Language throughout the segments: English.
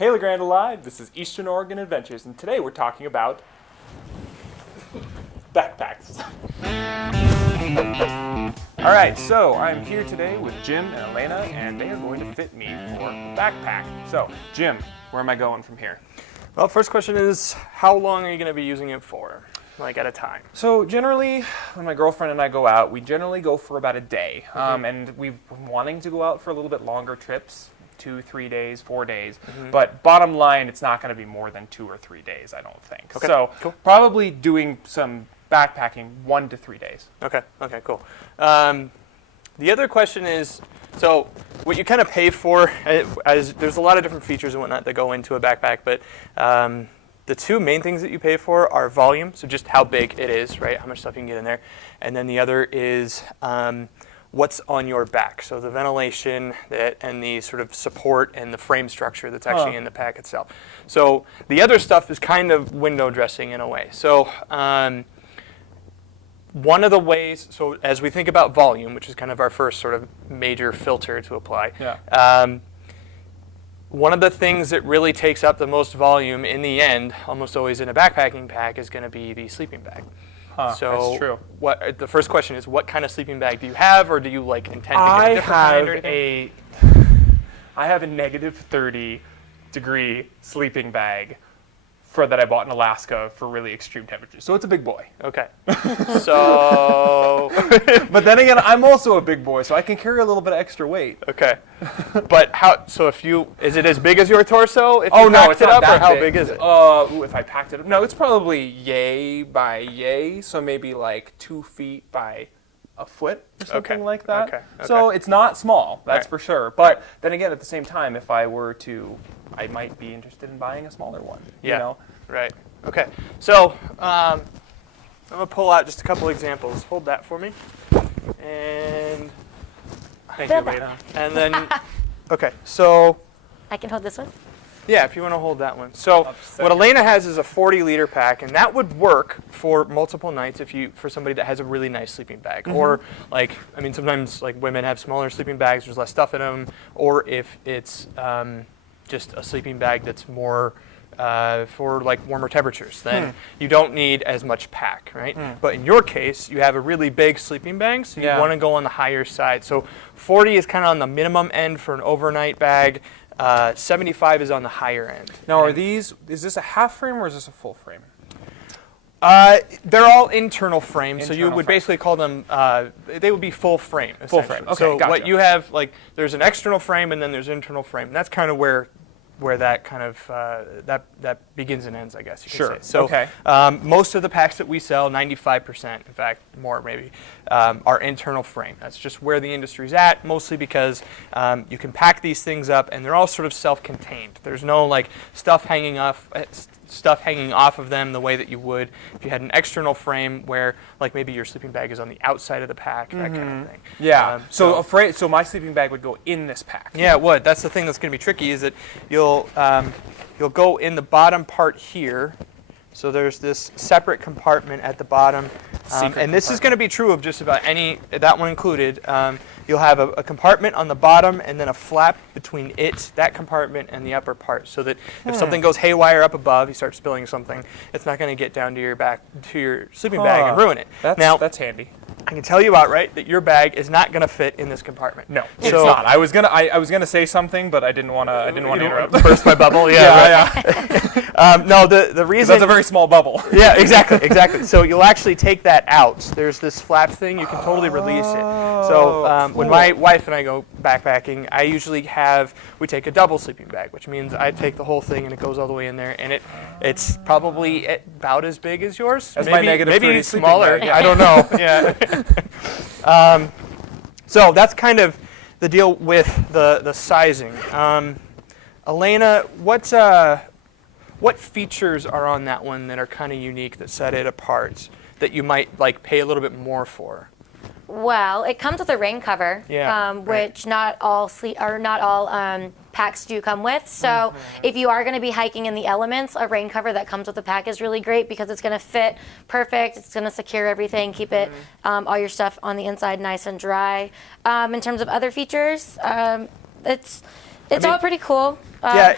Hey LeGrand Alive, this is Eastern Oregon Adventures, and today we're talking about backpacks. Alright, so I'm here today with Jim and Alana, and they are going to fit me for a backpack. So, Jim, where am I going from here? Well, first question is, how long are you going to be using it for, like at a time? So generally, when my girlfriend and I go out, we generally go for about a day. And we've been wanting to go out for a little bit longer trips. 2, 3 days, 4 days. But bottom line, it's not going to be more than 2 or 3 days, I don't think. Okay, so cool. Probably doing some backpacking 1 to 3 days. Okay, cool. The other question is, so what you kind of pay for, as there's a lot of different features and whatnot that go into a backpack, but the two main things that you pay for are volume, so just how big it is, right? How much stuff you can get in there. And then the other is what's on your back, so the ventilation and the sort of support and the frame structure that's actually in the pack itself. So the other stuff is kind of window dressing in a way. So one of the ways, so as we think about volume, which is kind of our first sort of major filter to apply, one of the things that really takes up the most volume in the end, almost always in a backpacking pack, is going to be the sleeping bag. So that's true. The first question is, what kind of sleeping bag do you have, or do you like intend to get a different kind or anything? I have a negative 30 degree sleeping bag that I bought in Alaska for really extreme temperatures. So it's a big boy. Okay. So, but then again, I'm also a big boy, so I can carry a little bit of extra weight. Okay. But how? So is it as big as your torso? If Oh you no, packed it's it not up, that or how big. big is it? If I packed it up, no, it's probably yay by yay, so maybe like 2 feet by a foot or something like that. Okay. So it's not small, that's Right. for sure. But then again, at the same time, if I were to, I might be interested in buying a smaller one. Yeah. You know? Right. Okay. So I'm gonna pull out just a couple examples. Hold that for me. And Thank you, Lena. and then okay. So I can hold this one. yeah, if you want to hold that one. So what Alana has is a 40-liter pack, and that would work for multiple nights for somebody that has a really nice sleeping bag. Or like, I mean, sometimes like women have smaller sleeping bags, there's less stuff in them. Or if it's just a sleeping bag that's more for like warmer temperatures, then you don't need as much pack, right? But in your case, you have a really big sleeping bag, so you want to go on the higher side. So 40 is kind of on the minimum end for an overnight bag. 75 is on the higher end. Now, is this a half frame or is this a full frame? They're all internal frames, so you Internal would frame. basically call them, they would be full frame. Full frame, essentially. okay, So gotcha. what you have, like, there's an external frame and then there's internal frame. And that's kind of where that kind of, that begins and ends, I guess you could say. So okay. most of the packs that we sell, 95%, in fact, more maybe, are internal frame. That's just where the industry's at, mostly because you can pack these things up and they're all sort of self-contained. There's no like stuff hanging off of them the way that you would if you had an external frame where like maybe your sleeping bag is on the outside of the pack, that kind of thing. Yeah. So my sleeping bag would go in this pack. Yeah, it would. That's the thing that's going to be tricky is that you'll go in the bottom part here. So there's this separate compartment at the bottom. And this is going to be true of just about that one included. You'll have a compartment on the bottom and then a flap between that compartment and the upper part, so that if something goes haywire up above, you start spilling something, it's not going to get down to your sleeping bag and ruin it. That's handy. I can tell you outright that your bag is not going to fit in this compartment. No, it's not. I was gonna say something, but I didn't want to interrupt. Burst my bubble. Yeah. No, the reason That's a very small bubble. Yeah, exactly. So you'll actually take that out. There's this flap thing. You can totally release it. So when my wife and I go backpacking, we take a double sleeping bag, which means I take the whole thing and it goes all the way in there, and it's probably about as big as yours. As my negative 30 maybe sleeping smaller. bag, yeah. I don't know. Yeah. So that's kind of the deal with the sizing. Alana, what features are on that one that are kind of unique that set it apart that you might like pay a little bit more for? Well, it comes with a rain cover, which not all packs do come with. So if you are going to be hiking in the elements, a rain cover that comes with the pack is really great because it's going to fit perfect. It's going to secure everything, keep it all your stuff on the inside nice and dry. In terms of other features, it's It's all pretty cool. Yeah,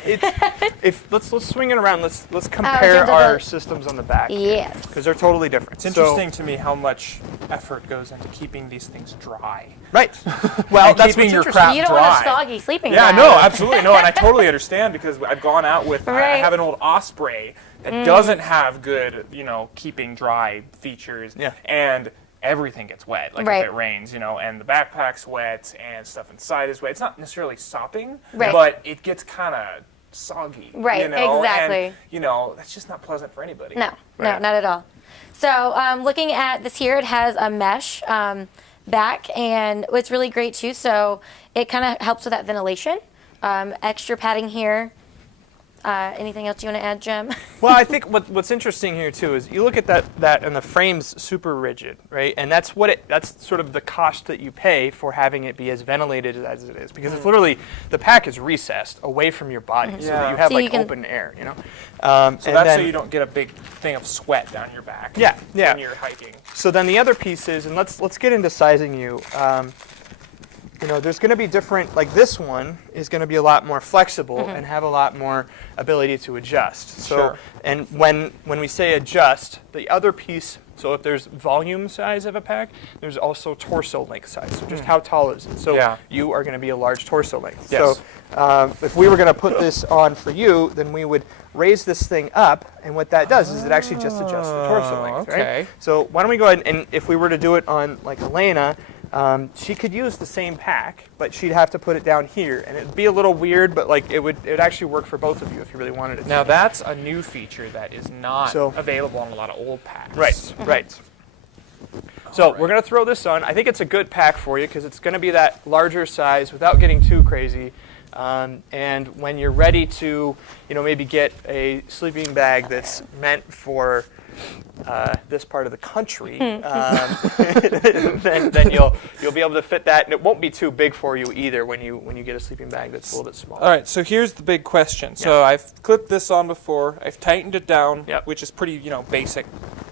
let's swing it around. Let's compare our systems on the back. Yes. Because they're totally different. It's interesting to me how much effort goes into keeping these things dry. Right. Well, that's keeping what's your interesting. crap You don't dry. want a soggy sleeping Yeah, bag. no, absolutely no, and I totally understand because I've gone out with. I Right. have an old Osprey that doesn't have good, keeping dry features. Yeah. And everything gets wet, like Right. if it rains, and the backpack's wet and stuff inside is wet. It's not necessarily sopping, Right. but it gets kind of soggy. Right, exactly. And, that's just not pleasant for anybody. No, Right. not at all. So looking at this here, it has a mesh back, and it's really great too. So it kind of helps with that ventilation. Extra padding here. Anything else you want to add, Jim? Well, I think what's interesting here too is you look at that and the frame's super rigid, right? And that's sort of the cost that you pay for having it be as ventilated as it is, because it's literally the pack is recessed away from your body, so that you have So you can- open air, So and that's then, so you don't get a big thing of sweat down your back. Yeah, yeah. When you're hiking. So then the other piece is, and let's get into sizing you. There's going to be different, like this one is going to be a lot more flexible and have a lot more ability to adjust. So, Sure. and when we say adjust, the other piece, so if there's volume size of a pack, there's also torso length size. So just how tall is it? So Yeah. you are going to be a large torso length. Yes. So if we were going to put this on for you, then we would raise this thing up, and what that does is it actually just adjusts the torso length, okay. right? So why don't we go ahead and if we were to do it on like Alana, she could use the same pack, but she'd have to put it down here, and it'd be a little weird, but like it would actually work for both of you if you really wanted it. Now that's a new feature that is not So- available on a lot of old packs. Right, right. So we're gonna throw this on. I think it's a good pack for you because it's gonna be that larger size without getting too crazy. And when you're ready to, maybe get a sleeping bag that's meant for this part of the country, then you'll be able to fit that, and it won't be too big for you either when you get a sleeping bag that's a little bit smaller. All right, so here's the big question. So I've clipped this on before. I've tightened it down, Yep. which is pretty, basic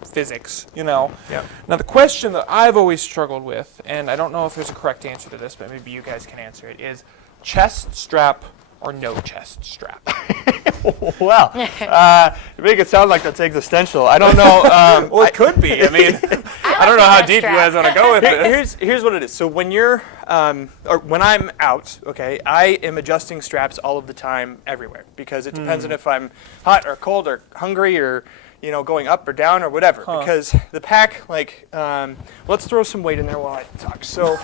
physics, Now Yep. the question that I've always struggled with, and I don't know if there's a correct answer to this, but maybe you guys can answer it, is chest strap or no chest strap? Well, you make it sound like that's existential. I don't know. Well, it could be. I mean, I don't know how deep you guys want to go with it. Here's what it is. So when you're, or when I'm out, okay, I am adjusting straps all of the time, everywhere, because it depends on if I'm hot or cold or hungry or going up or down or whatever. Because the pack, let's throw some weight in there while I talk. So.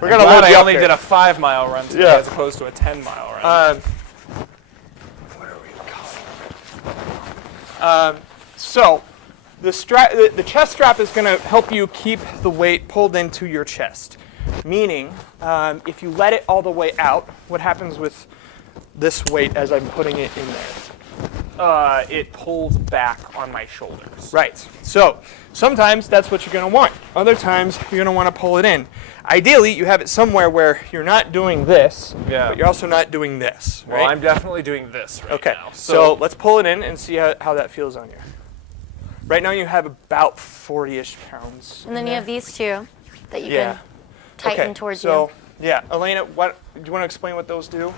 We're gonna load I you up only here. did a 5-mile run today Yeah. as opposed to a 10-mile run. Where are we going? So the chest strap is going to help you keep the weight pulled into your chest. Meaning, if you let it all the way out, what happens with this weight as I'm putting it in there? It pulls back on my shoulders. Right. So sometimes that's what you're going to want. Other times you're going to want to pull it in. Ideally, you have it somewhere where you're not doing this, but you're also not doing this. Right? Well, I'm definitely doing this right Okay. now. So let's pull it in and see how that feels on you. Right now you have about 40-ish pounds. And then you have these two that you Yeah. can tighten Okay. towards So yeah, Elena, do you want to explain what those do?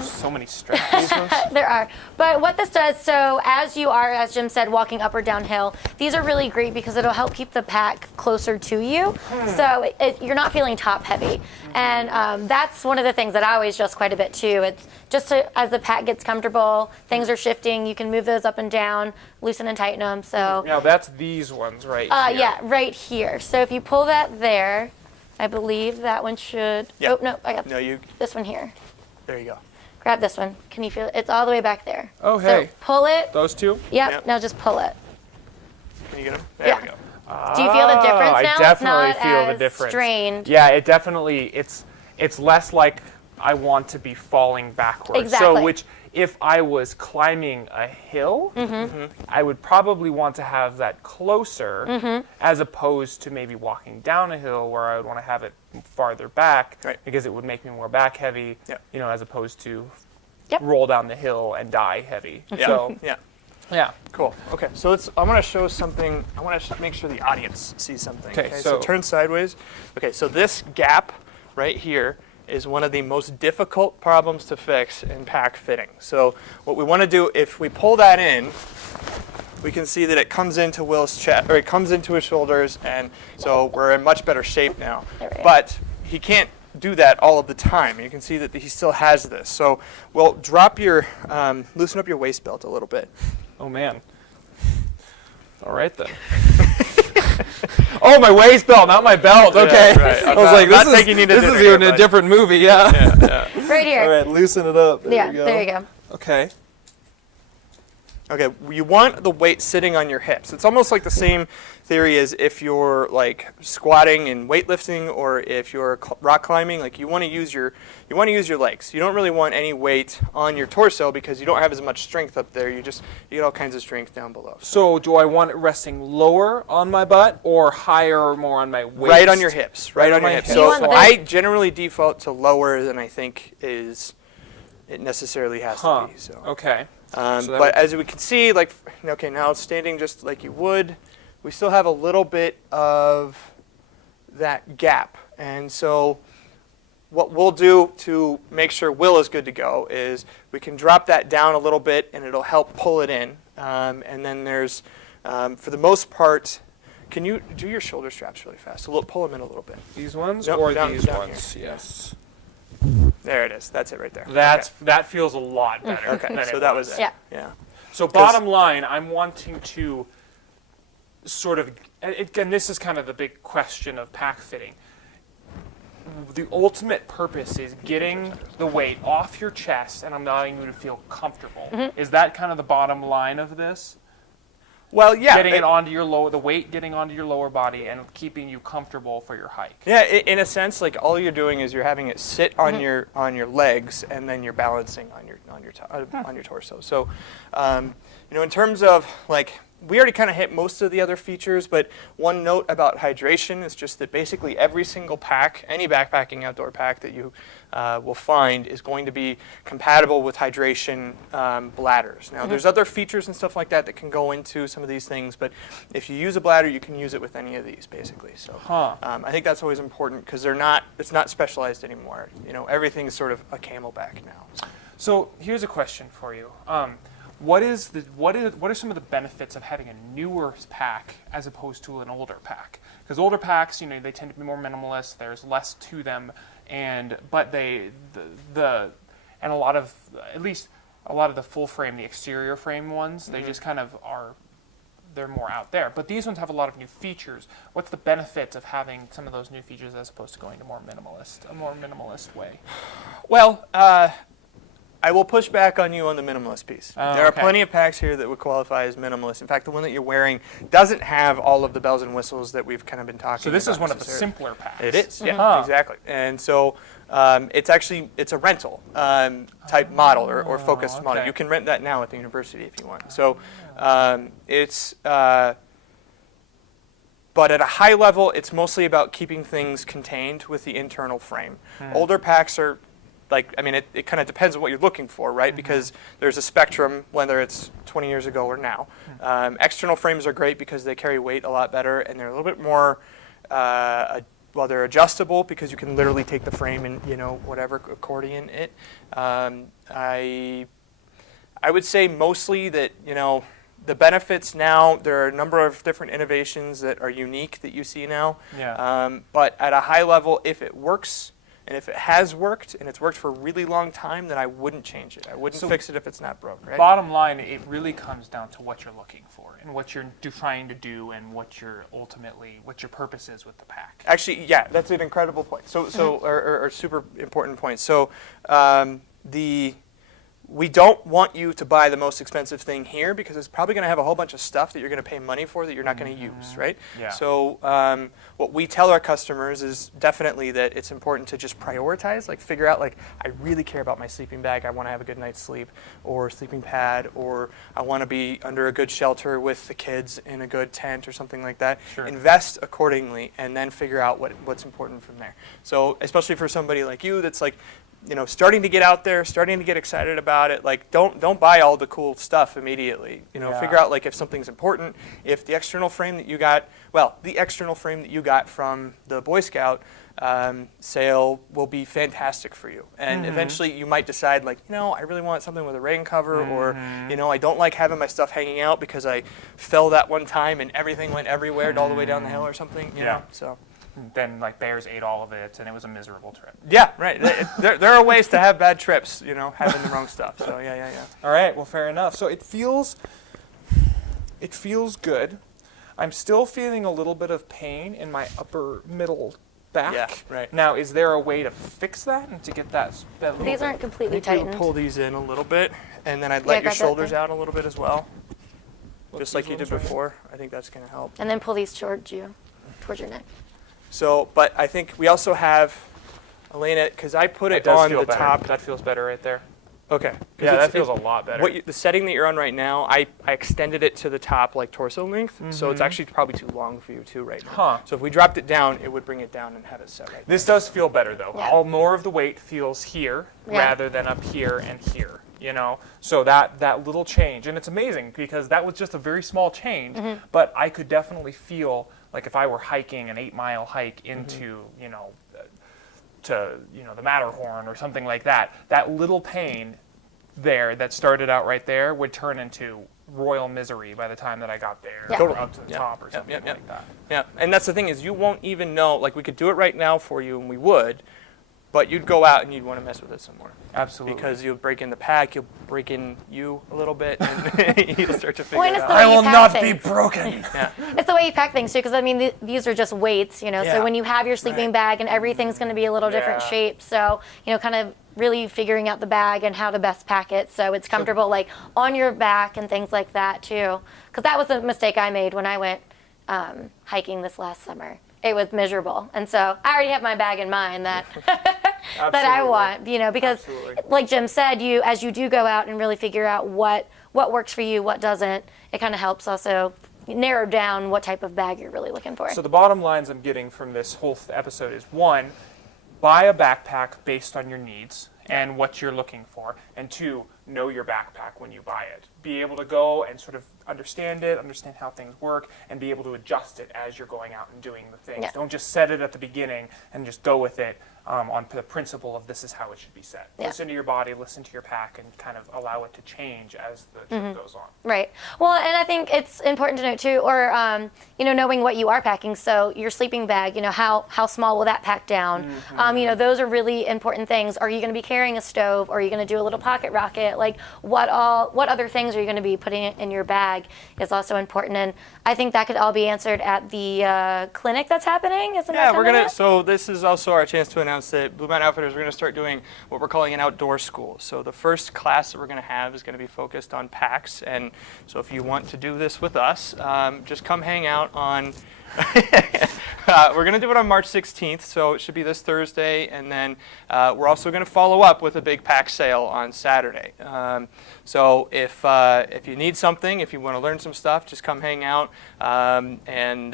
so many straps. There are. But what this does, so as you are, as Jim said, walking up or downhill, these are really great because it'll help keep the pack closer to you. So you're not feeling top heavy. And that's one of the things that I always adjust quite a bit too. It's just as the pack gets comfortable, things are shifting, you can move those up and down, loosen and tighten them. So Now that's these ones right here. yeah, right here. So if you pull that there, I believe that one should, Yeah. oh no, I got No, this one here. there you go. Grab this one. Can you feel it? It's all the way back there. Oh, hey. So pull it. Those two? Yep. Yep. Now just pull it. Can you get them? There Yeah. we go. Do you feel the difference I now? definitely It's not feel the as difference. strained. Yeah, it definitely, it's less like I want to be falling backwards. Exactly. So which, if I was climbing a hill, I would probably want to have that closer as opposed to maybe walking down a hill where I would want to have it farther back because it would make me more back heavy, as opposed to roll down the hill and die heavy. Yeah. So, Yeah. Cool. Okay. So I want to show something. I want to make sure the audience sees something. Okay, So so turn sideways. Okay. So this gap right here is one of the most difficult problems to fix in pack fitting. So what we want to do, if we pull that in, we can see that it comes into Will's chest, or it comes into his shoulders, and so we're in much better shape now. But he can't do that all of the time. You can see that he still has this. So we'll loosen up your waist belt a little bit. Oh man. All right then. Oh, my waist belt, not my belt. Okay. Yeah, right. I was like, this is even a but different movie. Yeah. Right here. All right, loosen it up. There you go. There you go. Okay. Okay, you want the weight sitting on your hips. It's almost like the same theory as if you're like squatting and weightlifting, or if you're rock climbing. Like you want to use your legs. You don't really want any weight on your torso because you don't have as much strength up there. You get all kinds of strength down below. So do I want it resting lower on my butt or higher or more on my waist? Right on your hips. Right on your hips. hips. So I generally default to lower than I think it necessarily has to be. So. Okay. But as we can see, like, okay, now it's standing just like you would. We still have a little bit of that gap. And so what we'll do to make sure Will is good to go is we can drop that down a little bit, and it'll help pull it in. And then there's, for the most part, can you do your shoulder straps really fast? So pull them in a little bit. These ones Nope, or down these here. ones? Yes. There it is. That's it right there. That feels a lot better. Okay, than so it that was it. Yeah. So bottom line, I'm wanting to sort of, and this is kind of the big question of pack fitting. The ultimate purpose is getting the weight off your chest and allowing you to feel comfortable. Is that kind of the bottom line of this? Well, yeah. Getting it onto your the weight getting onto your lower body and keeping you comfortable for your hike. Yeah, in a sense, like all you're doing is you're having it sit on your legs, and then you're balancing on your torso. So, in terms of like, we already kind of hit most of the other features, but one note about hydration is just that basically every single pack, any backpacking outdoor pack that you will find, is going to be compatible with hydration bladders. Now, there's other features and stuff like that that can go into some of these things, but if you use a bladder, you can use it with any of these, basically. So I think that's always important because it's not specialized anymore. Everything's sort of a camelback now. So here's a question for you. What are some of the benefits of having a newer pack as opposed to an older pack? Because older packs, they tend to be more minimalist. There's less to them, but a lot of the full frame, the exterior frame ones, they just kind of they're more out there. But these ones have a lot of new features. What's the benefit of having some of those new features as opposed to going to a more minimalist way? Well, I will push back on you on the minimalist piece. There are plenty of packs here that would qualify as minimalist. In fact, the one that you're wearing doesn't have all of the bells and whistles that we've kind of been talking about. So this is one of the simpler packs. It is, yeah, exactly. And so it's a rental type model or focused model. You can rent that now at the university if you want. So but at a high level, it's mostly about keeping things contained with the internal frame. Older packs are it kind of depends on what you're looking for, right? Because there's a spectrum, whether it's 20 years ago or now. External frames are great because they carry weight a lot better, and they're a little bit more, they're adjustable because you can literally take the frame and, whatever, accordion it. I would say mostly that, the benefits now, there are a number of different innovations that are unique that you see now. Yeah. But at a high level, if it works, and if it has worked, and it's worked for a really long time, then I wouldn't change it. I wouldn't fix it if it's not broke, right? Bottom line, it really comes down to what you're looking for and what you're trying to do and what your purpose is with the pack. Actually, yeah, that's an incredible point. Or super important point. So we don't want you to buy the most expensive thing here because it's probably going to have a whole bunch of stuff that you're going to pay money for that you're not going to use, right? Yeah. So what we tell our customers is definitely that it's important to just prioritize, figure out, I really care about my sleeping bag. I want to have a good night's sleep, or sleeping pad, or I want to be under a good shelter with the kids in a good tent or something like that. Sure. Invest accordingly and then figure out what's important from there. So especially for somebody like you that's starting to get out there, starting to get excited about it, don't buy all the cool stuff immediately. Figure out if something's important. If the external frame that you got, from the Boy Scout sail will be fantastic for you. And eventually you might decide, like, I really want something with a rain cover, or, I don't like having my stuff hanging out because I fell that one time and everything went everywhere all the way down the hill or something, you know, so. Then like bears ate all of it and it was a miserable trip. Yeah, right. There are ways to have bad trips, having the wrong stuff. So yeah. All right, well, fair enough. So it feels good. I'm still feeling a little bit of pain in my upper middle back. Yeah, right. Now, is there a way to fix that and to get that little These bit? aren't completely We'll tightened. pull these in a little bit, and then I'd let your grab that shoulders thing. out a little bit as well, just like you did ones right before. I think that's going to help. And then pull these towards your neck. So, but I think we also have, Alana, because I put it does on feel the better. top. That feels better right there. Okay. Yeah, that feels a lot better. The setting that you're on right now, I extended it to the top like torso length, so it's actually probably too long for you too right now. Huh. So if we dropped it down, it would bring it down and have it set right. This does feel better though. Yeah. All more of the weight feels here Yeah. rather than up here and here. So that little change, and it's amazing because that was just a very small change, but I could definitely feel like if I were hiking an 8-mile hike into the Matterhorn or something like that, that little pain there that started out right there would turn into royal misery by the time that I got there, Yeah. or up to the top or something like that. Yeah, and that's the thing is you won't even know, like we could do it right now for you and we would, but you'd go out and you'd want to mess with it some more. Absolutely. Because you'll break in the pack, you'll break in you a little bit, and you'll start to figure and it it's out. the way I you will pack not things. be broken. Yeah. It's the way you pack things too, because I mean these are just weights, Yeah. So when you have your sleeping Right. bag and everything's going to be a little different Yeah. shape, so kind of really figuring out the bag and how to best pack it so it's comfortable, like on your back and things like that too. Because that was a mistake I made when I went hiking this last summer. It was miserable, and so I already have my bag in mind that that I want, because Absolutely. like Jim said, as you do go out and really figure out what works for you, what doesn't, it kind of helps also narrow down what type of bag you're really looking for. So the bottom lines I'm getting from this whole episode is, one, buy a backpack based on your needs and what you're looking for, and two, know your backpack when you buy it. Be able to go and sort of understand it, understand how things work, and be able to adjust it as you're going out and doing the things. Yeah. Don't just set it at the beginning and just go with it on the principle of this is how it should be set. Yeah. Listen to your body, listen to your pack, and kind of allow it to change as the trip goes on. Right. Well, and I think it's important to note too, or knowing what you are packing. So your sleeping bag, how small will that pack down? Those are really important things. Are you going to be carrying a stove? Or are you going to do a little pocket rocket? Like what other things are you going to be putting in your bag is also important. And I think that could all be answered at the clinic that's happening. Isn't that coming up? So this is also our chance to announce that Blue Mountain Outfitters, we're going to start doing what we're calling an outdoor school. So the first class that we're going to have is going to be focused on packs. And so if you want to do this with us, just come hang out on, we're going to do it on March 16th. So it should be this Thursday. And then we're also going to follow up with a big pack sale on Saturday. So if you need something, if you want to learn some stuff, just come hang out, and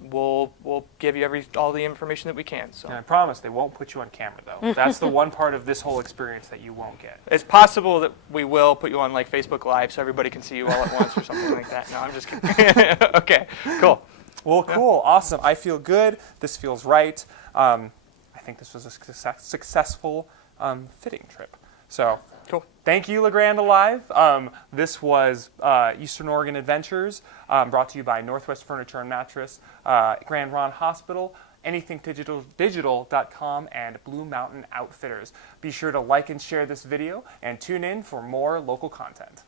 we'll give you all the information that we can. So And I promise they won't put you on camera, though. That's the one part of this whole experience that you won't get. it's possible that we will put you on like Facebook Live so everybody can see you all at once or something like that. No, I'm just kidding. Okay, cool. Well, cool, awesome. I feel good. This feels right. I think this was a successful fitting trip. So, Cool. Thank you, LeGrand Alive. This was Eastern Oregon Adventures, brought to you by Northwest Furniture and Mattress, Grand Ron Hospital, anythingdigital.com, and Blue Mountain Outfitters. Be sure to like and share this video, and tune in for more local content.